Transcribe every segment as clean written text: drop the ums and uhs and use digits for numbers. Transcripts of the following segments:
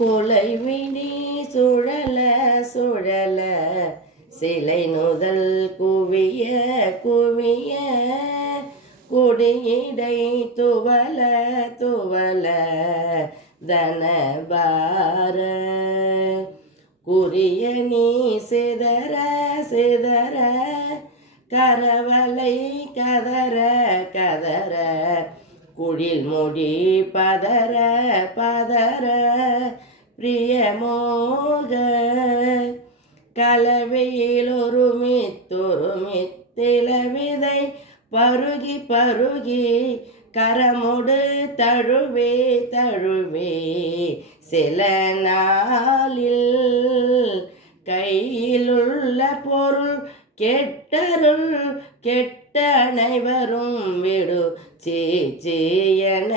கொலைவிழி சுழல சுழல சிலை நுதல் குவிய குவிய குடியிடை துவல துவல தனபார குறிய நீ சிதற சிதற கரவலை கதற கதற குழில் முடி பதற பதற பிரியமோக கலவையில் ஒருமித்தொருமித்தில விதை பருகி பருகி கரமுடு தழுவே தழுவே சில நாளில் கையிலுள்ள பொருள் கெட்டருள் கெட்ட அனைவரும் விடு சீச்சீயன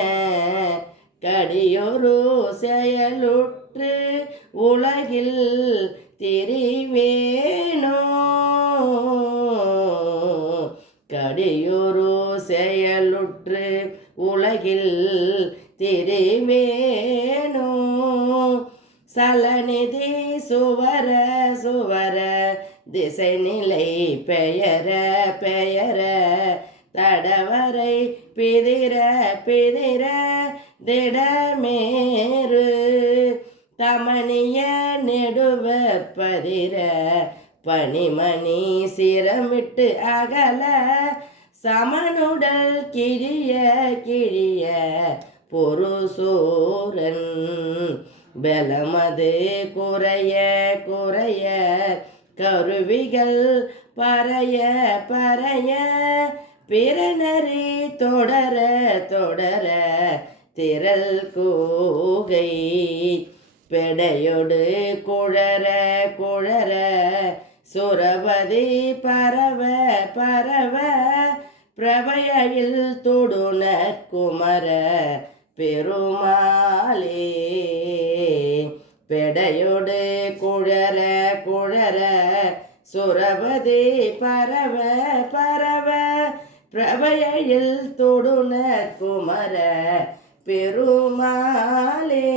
கடியொரு செயலுற்று உலகில் திரிவேனோ கடியொரு செயலுற்று உலகில் திரிவேனோ சலநிதி சுவர சுவர திசை நிலை பெயர பெயர தடவரை பிதிர பிதிர திடமேறு தமணிய நெடுவ பதிர பனிமணி சிரமிட்டு அகல சமனுடல் கிழிய கிழிய பொருசூரன் பலமது குறைய குறைய கருவிகள் பறைய பறைய பிறனறி தொடர தொடர திரள் கூகை பெடையொடு குழற குழற சுரபதி பரவ பரவ பிரபையில் தொடுனர் குமர பெருமாளே பெடையொடு குழற குழற சுரபதி பரவ பரவ பிரபையில் தொடுனர் குமர பெருமாளே.